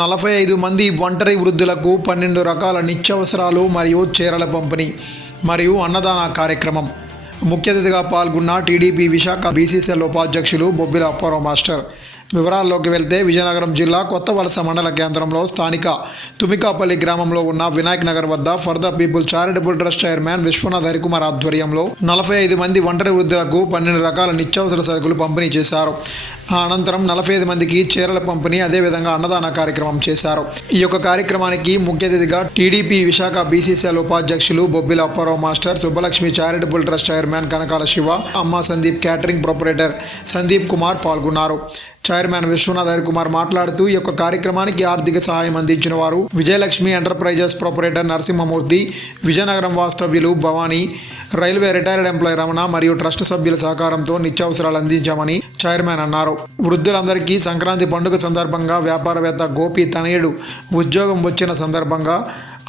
నలభై ఐదు మంది ఒంటరి వృద్ధులకు పన్నెండు రకాల నిత్యావసరాలు మరియు చీరల పంపిణీ మరియు అన్నదాన కార్యక్రమం. ముఖ్య అతిథిగా పాల్గొన్న టీడీపీ విశాఖ బీసీసీఎల్ ఉపాధ్యక్షులు బొబ్బిల అప్పారావు మాస్టర్. వివరాల్లోకి వెళ్తే విజయనగరం జిల్లా కొత్త వలస మండల కేంద్రంలో స్థానిక తుమికాపల్లి గ్రామంలో ఉన్న వినాయక్ నగర్ వద్ద for the people charitable trust chairman Vishwanath Harikumar ఆధ్వర్యంలో నలభై ఐదు మంది ఒంటరి వృద్ధులకు పన్నెండు రకాల నిత్యావసర సరుకులు పంపిణీ చేశారు. అనంతరం నలభై ఐదు మందికి చీరల పంపిణీ అదేవిధంగా అన్నదాన కార్యక్రమం చేశారు. ఈ యొక్క కార్యక్రమానికి ముఖ్య అతిథిగా టీడీపీ విశాఖ బీసీసీఎల్ ఉపాధ్యక్షులు Bobbili Apparao master Subbalakshmi charitable trust chairman Kanakala Shiva అమ్మ సందీప్ క్యాటరింగ్ ప్రొపరేటర్ సందీప్ కుమార్ పాల్గొన్నారు. చైర్మన్ విశ్వనాథ్ హరికుమార్ మాట్లాడుతూ ఈ యొక్క కార్యక్రమానికి ఆర్థిక సహాయం అందించిన వారు విజయలక్ష్మి ఎంటర్ప్రైజెస్ ప్రొపరేటర్ నరసింహమూర్తి విజయనగరం వాస్తవ్యులు Bhavani railway retired employee Ramana మరియు ట్రస్ట్ సభ్యుల సహకారంతో నిత్యావసరాలు అందించామని చైర్మన్ అన్నారు. వృద్ధులందరికీ సంక్రాంతి పండుగ సందర్భంగా వ్యాపారవేత్త గోపి తనయుడు ఉద్యోగం వచ్చిన సందర్భంగా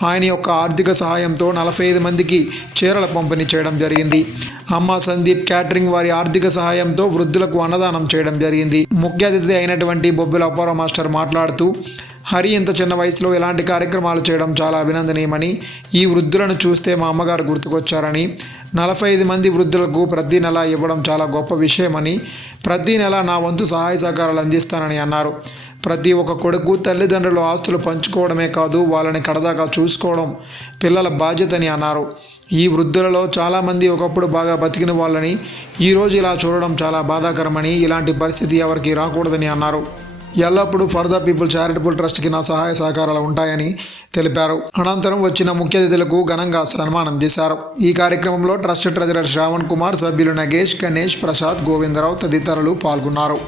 ఆయన యొక్క ఆర్థిక సహాయంతో నలభై ఐదు మందికి చీరల పంపిణీ చేయడం జరిగింది. అమ్మ సందీప్ క్యాటరింగ్ వారి ఆర్థిక సహాయంతో వృద్ధులకు అన్నదానం చేయడం జరిగింది. ముఖ్య అతిథి అయినటువంటి బొబ్బిల అప్పారావు మాస్టర్ మాట్లాడుతూ హరి ఇంత చిన్న వయసులో ఇలాంటి కార్యక్రమాలు చేయడం చాలా అభినందనీయమని ఈ వృద్ధులను చూస్తే మా అమ్మగారు గుర్తుకొచ్చారని నలభై ఐదు మంది వృద్ధులకు ప్రతి నెల ఇవ్వడం చాలా గొప్ప విషయమని ప్రతి నెల నా వంతు సహాయ సహకారాలు అందిస్తానని అన్నారు. ప్రతి ఒక్క కొడుకు తల్లిదండ్రులు ఆస్తులు పంచుకోవడమే కాదు వాళ్ళని కడదాకా చూసుకోవడం పిల్లల బాధ్యతని అన్నారు. ఈ వృద్ధులలో చాలామంది ఒకప్పుడు బాగా బతికిన వాళ్ళని ఈరోజు ఇలా చూడడం చాలా బాధాకరమని ఇలాంటి పరిస్థితి ఎవరికి రాకూడదని అన్నారు. ఎల్లప్పుడూ ఫర్ ద పీపుల్ చారిటబుల్ ట్రస్ట్కి నా సహాయ సహకారాలు ఉంటాయని తెలిపారు. అనంతరం వచ్చిన ముఖ్య అతిథులకు ఘనంగా సన్మానం చేశారు. ఈ కార్యక్రమంలో ట్రస్ట్ ట్రెజరర్ శ్రావణ్ కుమార్ సభ్యులు నగేష్ గణేష్ ప్రసాద్ గోవిందరావు తదితరులు పాల్గొన్నారు.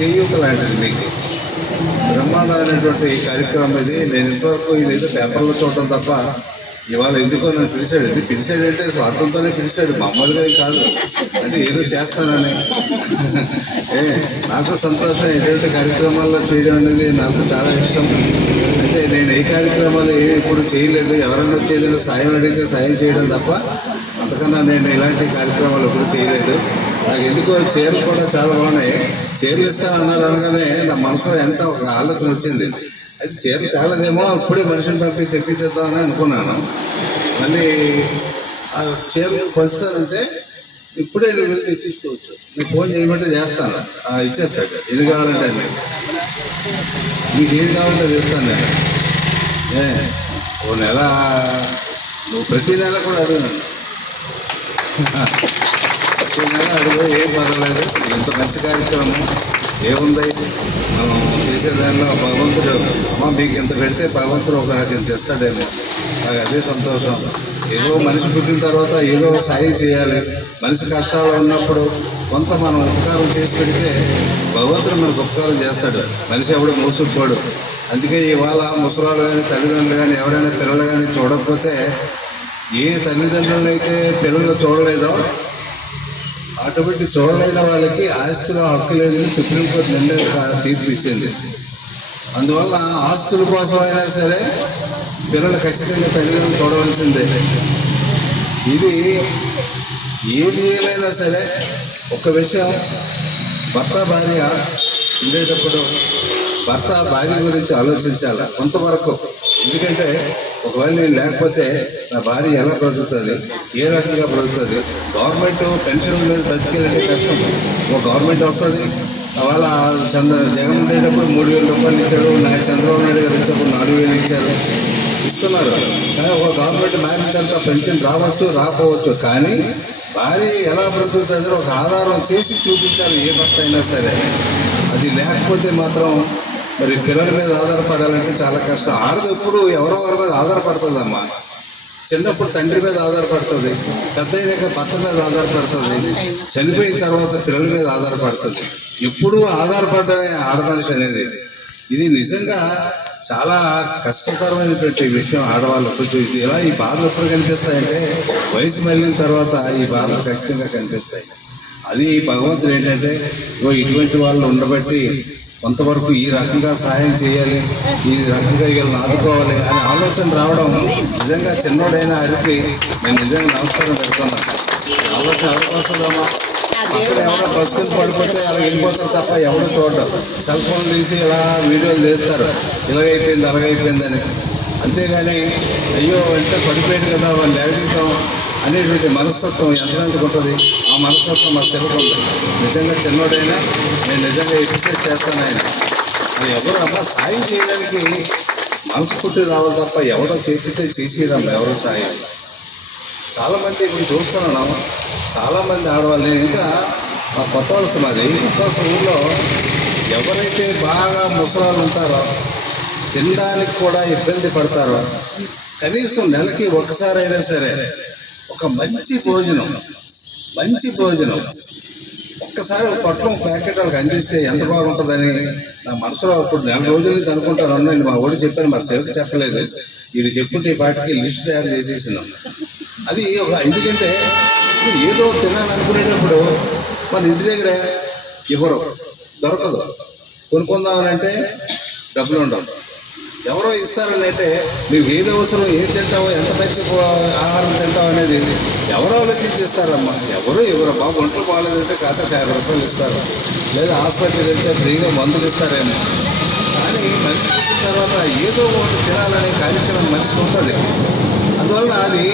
చేయూత లాంటిది మీకు. బ్రహ్మాండమైనటువంటి కార్యక్రమం ఇది. నేను ఇంతవరకు ఇది ఏదో పేపర్లో చూడటం తప్ప ఇవాళ ఎందుకో నన్ను పిలిచాడు. ఇది పిలిచాడు అంటే స్వార్థంతోనే పిలిచాడు. మామూలుగా కాదు. అంటే ఏదో చేస్తానని. ఏ నాకు సంతోషం. ఎటువంటి కార్యక్రమాల్లో చేయడం అనేది నాకు చాలా ఇష్టం. అయితే నేను ఏ కార్యక్రమాలు ఏమి ఇప్పుడు చేయలేదు. ఎవరైనా వచ్చేదైనా సాయం అడిగితే సాయం చేయడం తప్ప అంతకన్నా నేను ఇలాంటి కార్యక్రమాలు ఎప్పుడు చేయలేదు. నాకు ఎందుకో చీరలు కూడా చాలా బాగున్నాయి. చీరలు ఇస్తానన్నారు అనగానే నా మనసులో ఎంత ఒక ఆలోచన వచ్చింది. అయితే చీరలు తేలదేమో అప్పుడే మనిషిని పంపి తెప్పించేద్దామని అనుకున్నాను. మళ్ళీ ఆ చీరలు పంచుతానంటే ఇప్పుడే నువ్వు వెళ్ళి తెచ్చేసుకోవచ్చు. నేను ఫోన్ చేయమంటే చేస్తాను. ఇచ్చేస్తాడు. ఎన్ని కావాలంటే అండి మీకు ఏది కావాలంటే చేస్తాను నేను. ఏ ఓ నెల నువ్వు ప్రతి నెల కూడా అడుగున్నాను అడుగు ఏం పర్వాలేదు ఎంత మంచి కార్యక్రమం ఏముంది మనం చేసేదానిలో భగవంతుడు అమ్మ మీకు ఇంత పెడితే భగవంతుడు ఒక నాకు ఇంత ఇస్తాడేమో నాకు అదే సంతోషం ఏదో మనిషి పుట్టిన తర్వాత ఏదో సాయం చేయాలి మనిషి కష్టాలు ఉన్నప్పుడు కొంత మనం ఉపకారం చేసి పెడితే భగవంతుడు మనకు ఉపకారం చేస్తాడు మనిషి ఎవడు మోసుకుపోడు అందుకే ఇవాళ ముసలాలు కానీ తల్లిదండ్రులు కానీ ఎవరైనా పిల్లలు కానీ చూడకపోతే ఏ తల్లిదండ్రులను అయితే పిల్లలు చూడలేదో అటువంటి చూడలేని వాళ్ళకి ఆస్తిలో హక్కు లేదని సుప్రీంకోర్టు నిండే తీర్పు ఇచ్చింది. అందువల్ల ఆస్తుల కోసం అయినా సరే పిల్లలు ఖచ్చితంగా తల్లిదండ్రులు చూడవలసిందే. ఇది ఏది ఏమైనా సరే ఒక విషయం భర్త భార్య ఉండేటప్పుడు భర్త భార్య గురించి ఆలోచించాలి కొంతవరకు. ఎందుకంటే ఒకవేళ నేను లేకపోతే నా భార్య ఎలా బ్రతుకుతుంది? ఏ రకంగా బ్రతుకుతుంది? గవర్నమెంట్ పెన్షన్ మీద బతికేయాలంటే కష్టం. ఒక గవర్నమెంట్ వస్తుంది అవాళ చంద్ర జగన్ ఉండేటప్పుడు మూడు వేల రూపాయలు ఇచ్చాడు నా చంద్రబాబు నాయుడు గారు ఇచ్చినప్పుడు నాలుగు వేలు ఇచ్చారు. ఇస్తున్నారు. కానీ ఒక గవర్నమెంట్ మారిన తర్వాత పెన్షన్ రావచ్చు రాకపోవచ్చు. కానీ భార్య ఎలా బ్రతుకుతుందో ఒక ఆధారం చేసి చూపించాలి ఏ భర్త అయినా సరే. అది లేకపోతే మాత్రం మరి పిల్లల మీద ఆధారపడాలంటే చాలా కష్టం. ఆడది ఎప్పుడు ఎవరో ఒకరి మీద ఆధారపడుతుందమ్మా. చిన్నప్పుడు తండ్రి మీద ఆధారపడుతుంది. పెద్ద అయినాక భర్త మీద ఆధారపడుతుంది. చనిపోయిన తర్వాత పిల్లల మీద ఆధారపడుతుంది. ఎప్పుడూ ఆధారపడమే ఆడమనిషి అనేది. ఇది నిజంగా చాలా కష్టతరమైనటువంటి విషయం ఆడవాళ్ళు. కొంచెం ఇది ఎలా ఈ బాధలు ఎప్పుడు కనిపిస్తాయంటే వయసు మళ్ళిన తర్వాత ఈ బాధలు ఖచ్చితంగా కనిపిస్తాయి. అది భగవంతుడు ఏంటంటే ఇటువంటి వాళ్ళు ఉండబట్టి కొంతవరకు ఈ రకంగా సహాయం చేయాలి ఈ రకంగా వీళ్ళని ఆదుకోవాలి అనే ఆలోచన రావడం నిజంగా చిన్నోడైనా అరిపి నేను నిజంగా నమస్కారం పెడుతున్నాను ఆలోచన ఎవరికి అక్కడ ఎవరో ఎవడో కింద పడిపోతే అలా వెళ్ళిపోతారు తప్ప ఎవడో చూడడం సెల్ ఫోన్ తీసి ఇలా వీడియోలు తీస్తారు ఇలాగైపోయింది అలాగైపోయిందని. అంతేగాని అయ్యో అంటే పడిపోయాడు కదా వాళ్ళు లేగదీద్దాం. అనేటువంటి మనస్తత్వం ఎంతమందికి ఉంటుంది. ఆ మనస్తత్వం మా శిలకు ఉంది. నిజంగా చిన్నోడైనా నేను నిజంగా ఎక్సైజ్ చేస్తాను ఆయన. అది ఎవరు అమ్మా సాయం చేయడానికి మనసు పుట్టి రావాలి తప్ప ఎవడో చెప్పితే చేసేదమ్మా ఎవరు సాయం. చాలామంది ఇప్పుడు చూస్తున్నాను చాలా ఆడవాళ్ళు. నేను ఇంకా మా కొత్త వలస మాది కొత్త వలస ఊళ్ళో ఎవరైతే బాగా ముసలాళ్ళు ఉంటారో తినడానికి కూడా ఇబ్బంది పడతారో కనీసం నెలకి ఒక్కసారైనా సరే ఒక మంచి భోజనం మంచి భోజనం. ఒక్కసారి పొట్లం ప్యాకెట్ వాళ్ళకి అందిస్తే ఎంత బాగుంటుందని నా మనసులో అప్పుడు నెల రోజుల నుంచి అనుకుంటాను. అన్నీ మా ఓడి చెప్పాను మా సేవకు చెప్పలేదు. వీడు చెప్పుంటే ఈ పాటికి లిస్ట్ తయారు చేసేసినాం. అది ఒక ఎందుకంటే ఏదో తినాలనుకునేటప్పుడు మన ఇంటి దగ్గర ఇవ్వరు దొరకదు. కొనుక్కుందామని అంటే డబ్బులు ఉండవు. ఎవరో ఇస్తారని అంటే నీకు ఏది అవసరం ఏం తింటావో ఎంత మంచి ఆహారం తింటావు అనేది ఎవరో ఆలోచించి ఇస్తారమ్మా ఎవరు ఎవరు. బాబు ఒంట్లో బాగాలేదంటే కాస్త యాభై రూపాయలు ఇస్తారు. లేదా హాస్పిటల్కి వెళ్తే ఫ్రీగా మందులు ఇస్తారేమో. కానీ మనిషి పుట్టిన తర్వాత ఏదో ఒకటి తినాలనే కార్యక్రమం మనిషికి ఉంటుంది. అందువల్ల అది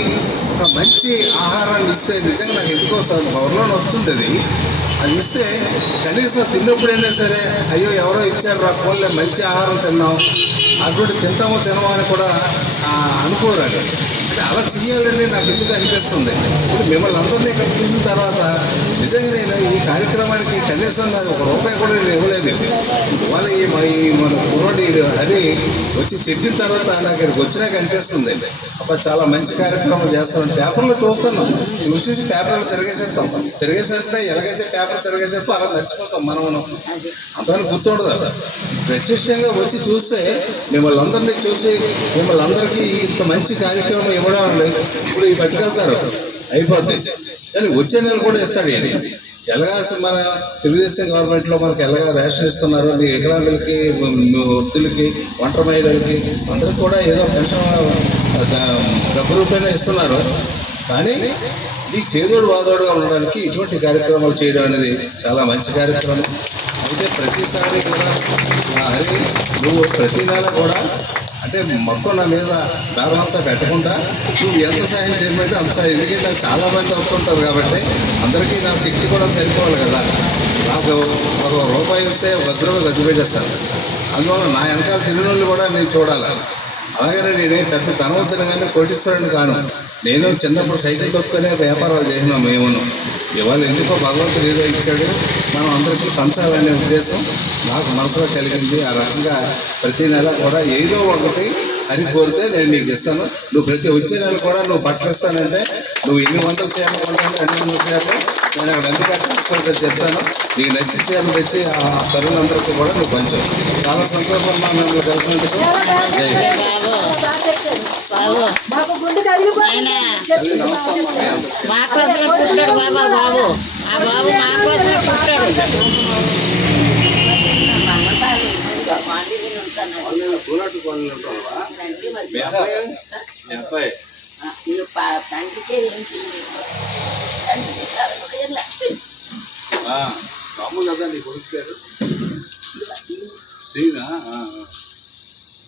ఒక మంచి ఆహారాన్ని ఇస్తే నిజంగా నాకు ఎందుకో వస్తుంది బౌర్లోనే వస్తుంది అది. అది ఇస్తే కనీసం తిన్నప్పుడైనా సరే అయ్యో ఎవరో ఇచ్చారు రా కోళ్ళే మంచి ఆహారం తిన్నాం అటువంటి తింటామో తినమో అని కూడా అనుకోరు అది. అంటే అలా చేయాలని నాకు ఎందుకు అనిపిస్తుంది? ఇప్పుడు మిమ్మల్ని అందరినీ ఇక్కడ చూసిన తర్వాత నిజంగా నేను ఈ కార్యక్రమానికి కనీసం నాది ఒక రూపాయి కూడా నేను ఇవ్వలేదు. వాళ్ళ ఈ మా ఈ మన కుర్రోడి అని వచ్చి చెప్పిన తర్వాత నాకు ఇక్కడికి వచ్చినాక అనిపిస్తుంది. అబ్బా చాలా మంచి కార్యక్రమం చేస్తాం. పేపర్లో చూస్తున్నాం. చూసేసి పేపర్లు తిరగేసేస్తాం. తిరగేసినట్టే ఎలాగైతే పేపర్ తిరగేసేస్తాం అలా మర్చిపోతాం మనం అంతవరకు గుర్తుండదు ప్రత్యక్షంగా వచ్చి చూస్తే మిమ్మల్ని అందరినీ చూసి మిమ్మల్ని అందరికీ ఇంత మంచి కార్యక్రమం ఇవ్వడం అండి ఇప్పుడు ఈ పట్టుకెళ్తారు. అయిపోద్ది. కానీ వచ్చే నెల కూడా ఇస్తాడు ఈయన. ఎలాగా మన తెలుగుదేశం గవర్నమెంట్లో మనకి ఎలాగా రేషన్ ఇస్తున్నారు? మీ వికలాంగులకి వృద్ధులకి ఒంటరి మహిళలకి అందరికి కూడా ఏదో పెన్షన్ డబ్బు రూపాయలు ఇస్తున్నారు. కానీ ఈ చేదోడు వాదోడుగా ఉండడానికి ఇటువంటి కార్యక్రమాలు చేయడం అనేది చాలా మంచి కార్యక్రమం. అయితే ప్రతిసారి కూడా హరి నువ్వు ప్రతి నెల కూడా అంటే మొత్తం నా మీద భారం అంతా పెట్టకుండా నువ్వు ఎంత సాయం చేయమంటే అంత సాయం ఎందుకంటే నాకు చాలా మంది వస్తుంటారు కాబట్టి అందరికీ నా శక్తి కూడా సరిపోవాలి కదా. నాకు ఒక రూపాయి వస్తే ఒక పది ఖర్చు పెట్టేస్తాను. అందువల్ల నా వెనకాల తిరిగిన వాళ్ళు కూడా నేను చూడాలి. అలాగే నేనే పెద్ద ధనవంతుని కానీ కోటీశ్వరుని కాను. నేను చిన్నప్పుడు సైకిల్ తొక్కునే వ్యాపారాలు చేసినాం మేమును. ఇవాళ ఎందుకో భగవంతుడు ఏదో ఇచ్చాడు. మనం అందరికీ పంచాలనే ఉద్దేశం నాకు మనసులో కలిగింది. ఆ రకంగా ప్రతి నెల కూడా ఏదో ఒకటి అని కోరితే నేను నీకు ఇస్తాను. నువ్వు ప్రతి వచ్చే నెల కూడా నువ్వు బట్టలు ఇస్తానంటే నువ్వు ఎన్ని వందలు చేపలు కొంటాను ఎన్ని వందల చీరలు నేను అక్కడ అన్ని కట్టేసుకోవడం చెప్తాను. నీకు నచ్చి చీరలు తెచ్చి ఆ తరుణందరికీ కూడా నువ్వు పంచు. చాలా సంతోషం మా మిమ్మల్ని కలిసినందుకు. జై మీ కోసమే పుట్టాడు బాబా బాబు. ఆ బాబు మా కోసమే పుట్టాడు. తండ్రికే ఆ, రాము కదా నీ కొడుకు పేరు. శ్రీనా.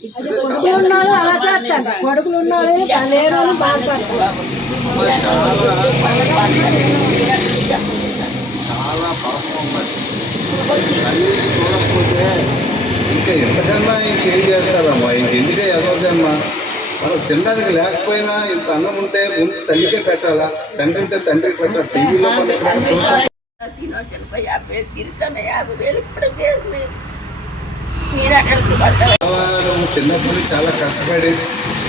కొడుకులు ఉన్నాడు అలా చేస్తాడు కొడుకులు ఉన్నాడు లేని వాళ్ళు బాధపడతారు. అమ్మ చాలా పాపం తల్లిని చూడకపోతే ఇంకా ఎంతకన్నా ఇంకేం చేస్తారమ్మా? ఇంకెందుకే ఎదవద్దమ్మా మనం తినడానికి లేకపోయినా ఇంత అన్నం ఉంటే ముందు తల్లికే పెట్టాలా? తండ్రి ఉంటే తండ్రికి పెట్టాలి? టీవీలో యాభై తిరుగుతాను యాభై వేలు ఇప్పుడు చేసి మీరు అక్కడికి పడతారు చాలా నువ్వు చిన్నప్పుడు చాలా కష్టపడి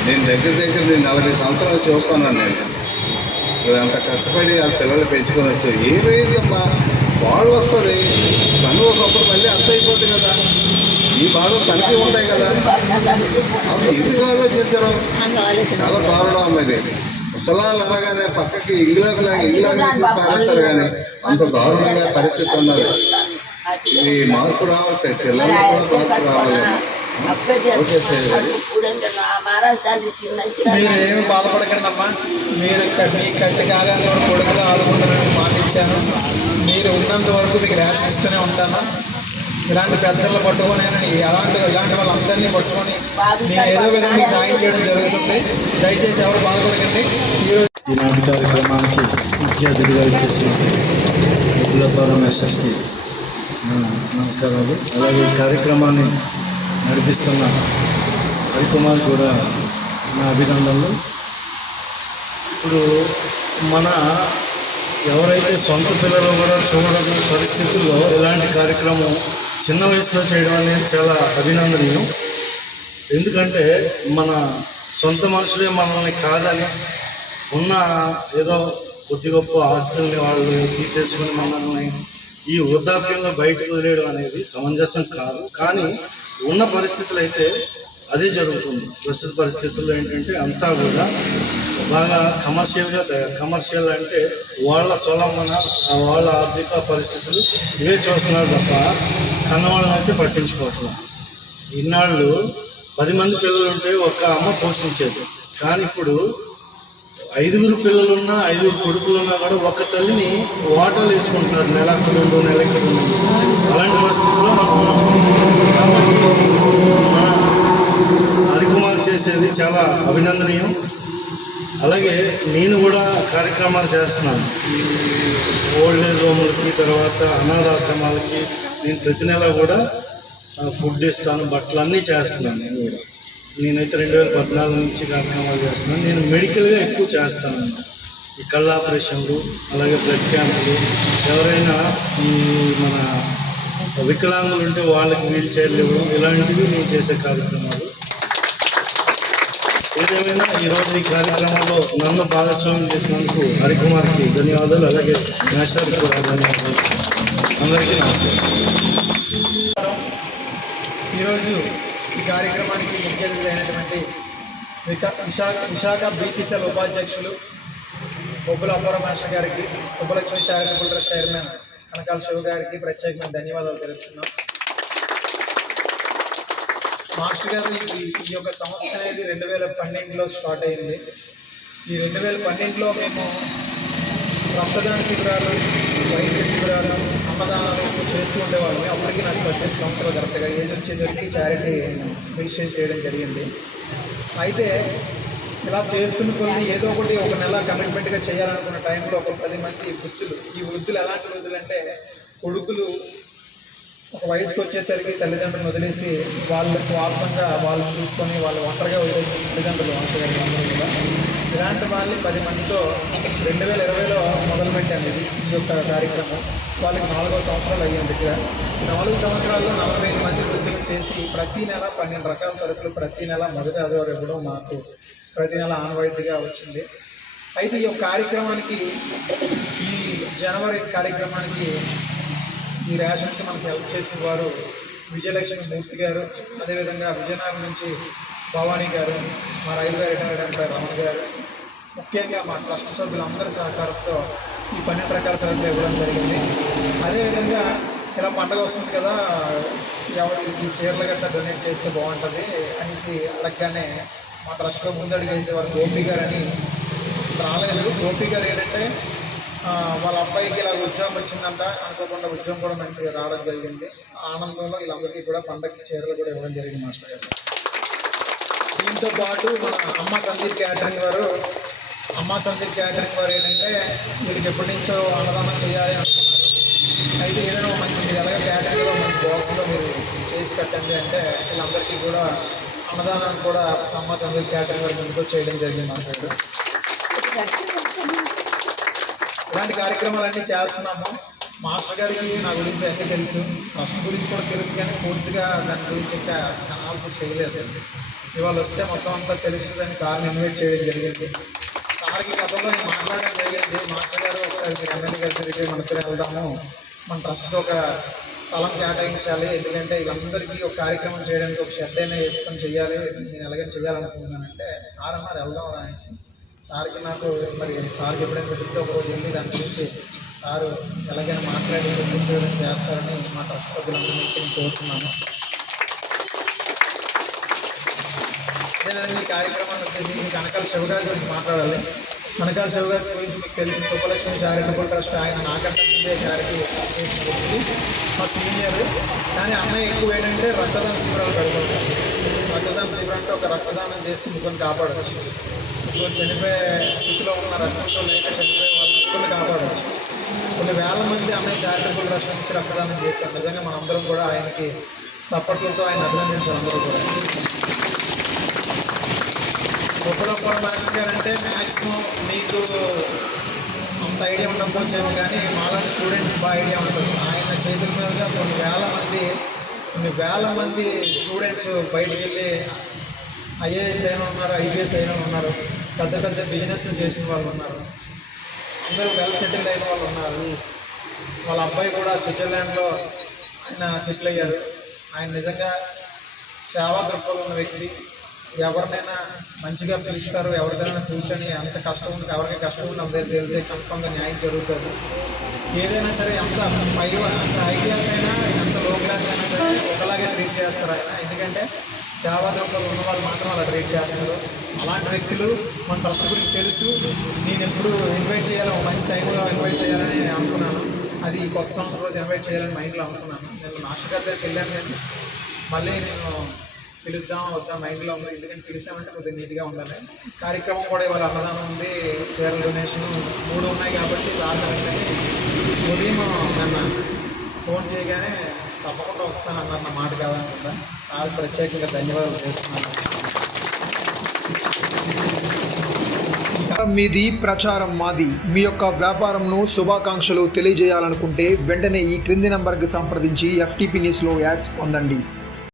నేను దగ్గర దగ్గర నేను నలభై సంవత్సరాలు చూస్తున్నాను నేను అంత కష్టపడి ఆ పిల్లలు పెంచుకొని వచ్చావు. ఏమైందమ్మా వాళ్ళు వస్తుంది. తను ఒకప్పుడు మళ్ళీ అర్థం అయిపోద్ది కదా. ఈ బాధ తనకి ఉంటాయి కదా. అవి ఎందుకు ఆలోచించరు? చాలా దారుణం అమ్మ ఇది ముసలాలు అనగానే పక్కకి ఇంగ్లాకు లాగా ఇంగ్లాకు తెచ్చి పారేస్తారు కానీ అంత దారుణంగా పరిస్థితి ఉన్నది. ఈ మార్పు రావాలి పిల్లల్లో కూడా మార్పు రావాలి. Okay sir. మీరు ఏమి బాధపడకండమ్మా. మీరు ఇక్కడ మీ కట్టి కాగానే వరకు కొడుకులు ఆదుకుంటారని మాటిచ్చాను మీరు ఉన్నంత వరకు మీకు రేషన్ ఇస్తూనే ఉంటాను. ఇలాంటి పెద్దలు పట్టుకొని ఎలాంటి ఇలాంటి వాళ్ళందరినీ పట్టుకొని నేను ఏదో విధంగా మీకు సాయం చేయడం జరుగుతుంది. దయచేసి ఎవరు బాధపడకండి. ఈరోజు ఈనాటి కార్యక్రమానికి ముఖ్య అతిథిగా ఇచ్చేసి ఎస్ఎస్టీ నమస్కారాలు. అలాగే ఈ కార్యక్రమాన్ని నడిపిస్తున్న హరికుమార్ కూడా నా అభినందనలు. ఇప్పుడు మన ఎవరైతే సొంత పిల్లలు కూడా చూడని పరిస్థితుల్లో ఇలాంటి కార్యక్రమం చిన్న వయసులో చేయడం అనేది చాలా అభినందనీయం. ఎందుకంటే మన సొంత మనుషులే మనల్ని కాదని ఉన్న ఏదో కొద్ది గొప్ప ఆస్తుల్ని వాళ్ళు తీసేసుకుని మనల్ని ఈ వృద్ధాప్యంలో బయటకు వదిలేయడం అనేది సమంజసం కాదు. కానీ ఉన్న పరిస్థితులు అయితే అదే జరుగుతుంది. ప్రస్తుత పరిస్థితుల్లో ఏంటంటే అంతా కూడా బాగా కమర్షియల్గా కమర్షియల్ అంటే వాళ్ళ సొలమన వాళ్ళ ఆర్థిక పరిస్థితులు ఇవే చూస్తున్నారు తప్ప కన్నవాళ్ళని అయితే పట్టించుకోవట్లేదు. ఇన్నాళ్ళు పది మంది పిల్లలు ఉంటే ఒక అమ్మ పోషించేది. కానీ ఇప్పుడు ఐదుగురు పిల్లలున్నా ఐదుగురు కొడుకులున్నా కూడా ఒక తల్లిని వాటాలు వేసుకుంటున్నారు నెలకు రెండు నెలకి రెండు అలాంటి పరిస్థితుల్లో మనం ఉన్నాం. కాబట్టి మన హరికుమార్ చేసేది చాలా అభినందనీయం. అలాగే నేను కూడా కార్యక్రమాలు చేస్తున్నాను. ఓల్డ్ ఏజ్ హోములకి తర్వాత అనాథాశ్రమాలకి నేను ప్రతి నెల కూడా ఫుడ్ ఇస్తాను బట్టలు అన్నీ చేస్తున్నాను నేను కూడా. నేనైతే రెండు వేల పద్నాలుగు నుంచి కార్యక్రమాలు చేస్తున్నాను. నేను మెడికల్గా ఎక్కువ చేస్తాను. ఈ కళ్ళ ఆపరేషన్లు అలాగే బ్లడ్ క్యాంపులు. ఎవరైనా ఈ మన వికలాంగులు ఉంటే వాళ్ళకి వీల్ చైర్లు ఇవ్వడం ఇలాంటివి నేను చేసే కార్యక్రమాలు. ఏదేమైనా ఈరోజు ఈ కార్యక్రమంలో నన్ను భాగస్వామ్యం చేసినందుకు హరికుమార్కి ధన్యవాదాలు అలాగే నేషనల్ కూడా ధన్యవాదాలు. అందరికీ నమస్కారం. ఈరోజు ఈ కార్యక్రమానికి ముఖ్య అతిథి అయినటువంటి విశాఖ విశాఖ బీసీసీఎల్ ఉపాధ్యక్షులు బొబ్బుల అప్పార మాస్టర్ గారికి Subbalakshmi charitable trust chairman Kanakala Shiva గారికి ప్రత్యేకమైన ధన్యవాదాలు తెలుపుతున్నాం. మాస్టర్ గారు ఈ ఈ యొక్క సంస్థ అనేది రెండు వేల పన్నెండులో స్టార్ట్ అయింది. ఈ రెండు వేల పన్నెండులో మేము రక్తదాన శిబిరాలు వైద్య శిబిరాలు అన్నదానాలు చేస్తూ ఉండేవాళ్ళని అప్పటికి నాకు పద్దెనిమిది సంవత్సరాలు కరెక్ట్గా ఏజ్ వచ్చేసరికి చారిటీ రిజిస్ట్రేషన్ చేయడం జరిగింది. అయితే ఇలా చేస్తున్న కొద్ది ఏదో ఒకటి ఒక నెల కమిట్మెంట్గా చేయాలనుకున్న టైంలో ఒక పది మంది వృద్ధులు ఈ వృద్ధులు ఎలాంటి వృద్ధులు అంటే కొడుకులు ఒక వయసుకు వచ్చేసరికి తల్లిదండ్రులను వదిలేసి వాళ్ళ స్వార్థంగా వాళ్ళని చూసుకొని వాళ్ళు ఒంటరిగా వదిలేసిన తల్లిదండ్రులు వంశగారి అందరూ కూడా ఇలాంటి వాళ్ళని పది మందితో రెండు వేల ఇరవైలో మొదలుపెట్టాను ఇది. ఈ యొక్క కార్యక్రమం. వాళ్ళకి నాలుగో సంవత్సరాలు అయ్యాను దగ్గర నాలుగు సంవత్సరాల్లో నలభై ఐదు మంది వృద్ధులు చేసి ప్రతి నెల పన్నెండు రకాల సరుకులు ప్రతి నెల మొదటి ఆదివారం ఇవ్వడం మాకు ప్రతి నెల ఆనవాయితీగా వచ్చింది. అయితే ఈ యొక్క కార్యక్రమానికి ఈ జనవరి కార్యక్రమానికి ఈ రేషన్కి మనకి హెల్ప్ చేసిన వారు విజయలక్ష్మి మూర్తి గారు అదేవిధంగా విజయనగరం నుంచి భవానీ గారు మా రైల్వే రిటైర్డ్ ఎంప్లాయ్ రమణ గారు ముఖ్యంగా మా ట్రస్ట్ సభ్యులందరి సహకారంతో ఈ పన్నెండు రకాల సరుకులు ఇవ్వడం జరిగింది. అదేవిధంగా ఇలా పండగ వస్తుంది కదా ఎవరి చీరలు గట్రా డొనేట్ చేస్తే బాగుంటుంది అనేసి అడగగానే మా ట్రస్ట్లో ముందడుగు వేసేవారు గోపి గారు అని రాలేదు. గోపి గారు ఏంటంటే వాళ్ళ అబ్బాయికి ఇలా ఉద్యోగం వచ్చిందంట అనుకోకుండా ఉద్యోగం కూడా మంచిగా రావడం జరిగింది. ఆనందంలో వీళ్ళందరికీ కూడా పండగకి చీరలు కూడా ఇవ్వడం జరిగింది మాస్టర్ గారు. దీంతో పాటు మన అమ్మ సందీప్ క్యాటరింగ్ వారు అమ్మ సందీప్ క్యాటరింగ్ వారు ఏంటంటే వీళ్ళకి ఎప్పటి నుంచో అన్నదానం చేయాలి అనుకున్నారు. అయితే ఏదైనా మంచి మీరు ఎలాగ క్యాటరింగ్లో మంచి బాక్స్లో మీరు చేసి పెట్టండి అంటే వీళ్ళందరికీ కూడా అన్నదానం కూడా అమ్మ సందీప్ క్యాటరింగ్ వారు ముందుకు చేయడం జరిగింది మాట్లాడు ఇలాంటి కార్యక్రమాలన్నీ చేస్తున్నాము. మాస్టర్ గారికి నా గురించి అన్నీ తెలుసు. ట్రస్ట్ గురించి కూడా తెలుసు కానీ పూర్తిగా దాని గురించి ఇంకా అనాలిసిస్ చేయలేదు. ఇవాళ వస్తే మొత్తం అంతా తెలుస్తుందని సార్ని ఇన్వైట్ చేయడం జరిగింది. సార్కి గతంలో నేను మాట్లాడడం జరిగింది. మాస్టర్ గారు ఒకసారి మీరు ఎమ్మెల్యే గారి దగ్గరికి మన వెళ్దాము. మన ట్రస్ట్తో ఒక స్థలం కేటాయించాలి. ఎందుకంటే వీళ్ళందరికీ ఒక కార్యక్రమం చేయడానికి ఒక షెడ్ అయినా వేసుకొని చేయాలి. నేను ఎలాగైనా చేయాలనుకుంటున్నానంటే సార్ మరి వెళ్దాం అనేసి. సార్కి నాకు మరి సార్కి ఎప్పుడైనా కుదిరితే ఒక రోజు వెళ్ళి దాని గురించి సారు ఎలాగైనా మాట్లాడి చేయడం చేస్తారని మా ట్రస్ట్ సభ్యులందరి నుంచి నేను కోరుతున్నాను అదేవిధంగా ఈ కార్యక్రమాన్ని వచ్చేసి కనకాల శివగారి గురించి మాట్లాడాలి. కనకాల శివగారి గురించి మీకు తెలిసి సుబ్బలక్ష్మి చారిటబుల్ ట్రస్ట్ ఆయన నాకంటే చారిటీ మా సీనియర్ కానీ అన్నయ్య ఎక్కువ ఏంటంటే రక్తదాన శిబిరాలు పెడుతుంటారు రక్తదాన శిబిరం అంటే ఒక రక్తదానం చేస్తే ఇంకొని కాపాడవచ్చు ఇప్పుడు చనిపోయే స్థితిలో ఉన్న రక్తంతో లేక చనిపోయే వాళ్ళని ఇంకొని కాపాడవచ్చు కొన్ని వేల మంది అన్నయ్య చారిటబుల్ ట్రస్ట్ నుంచి రక్తదానం చేశారు. నిజంగా మనందరం కూడా ఆయనకి తప్పట్లతో ఆయన అభినందించారు అందరూ కూడా. గొప్పలప్పుడు మాస్టర్ గారు అంటే మ్యాక్సిమం మీకు అంత ఐడియా ఉండకపోవచ్చేమో కానీ మాలాంటి స్టూడెంట్స్ బాగా ఐడియా ఉంటుంది. ఆయన చేతుల మీదుగా కొన్ని వేల మంది కొన్ని వేల మంది స్టూడెంట్స్ బయటికి వెళ్ళి ఐఏఎస్ అయిన ఉన్నారు ఐపీఎస్ అయిన ఉన్నారు పెద్ద పెద్ద బిజినెస్లు చేసిన వాళ్ళు ఉన్నారు. అందరూ వెల్ సెటిల్ అయిన వాళ్ళు ఉన్నారు. వాళ్ళ అబ్బాయి కూడా స్విట్జర్లాండ్లో ఆయన సెటిల్ అయ్యారు. ఆయన నిజంగా సేవా దృక్పథం ఉన్న వ్యక్తి. ఎవరినైనా మంచిగా పిలుస్తారు ఎవరిదైనా కూర్చొని ఎంత కష్టం ఉంది ఎవరికి కష్టం ఉంది అందరి తెలితే కన్ఫామ్గా న్యాయం జరుగుతుంది. ఏదైనా సరే ఎంత పై అంత హై క్లాస్ అయినా ఎంత లో క్లాస్ అయినా సరే ఒకలాగే ట్రీట్ చేస్తారు ఆయన. ఎందుకంటే సేవా ఉన్న వాళ్ళు మాత్రం అలా ట్రీట్ చేస్తారు. అలాంటి వ్యక్తులు మన ట్రస్ట్ గురించి తెలుసు. నేను ఎప్పుడు ఇన్వైట్ చేయాలి ఒక మంచి టైంలో ఇన్వైట్ చేయాలని అనుకున్నాను. అది కొత్త సంవత్సరం రోజు ఇన్వైట్ చేయాలని మైండ్లో అనుకున్నాను. నేను మాస్టర్ గారి దగ్గరికి వెళ్ళాను కానీ మళ్ళీ నేను పిలుద్దాం వద్దాం మైండ్లో ఉంది ఎందుకంటే పిలిచామంటే కొద్దిగా నీట్గా ఉండాలి. కార్యక్రమం కూడా ఇవాళ అన్నదానం ఉంది చీరల డొనేషన్ మూడు ఉన్నాయి కాబట్టి రాజాలని ఉదయం నన్ను ఫోన్ చేయగానే తప్పకుండా వస్తానన్నారు నా మాట కాదనుకుంటా సార్ ప్రత్యేకంగా ధన్యవాదాలు చేస్తున్నాను మీది ప్రచారం మాది. మీ యొక్క వ్యాపారంను శుభాకాంక్షలు తెలియజేయాలనుకుంటే వెంటనే ఈ క్రింది నంబర్కి సంప్రదించి ఎఫ్టీపీ న్యూస్లో యాడ్స్ పొందండి.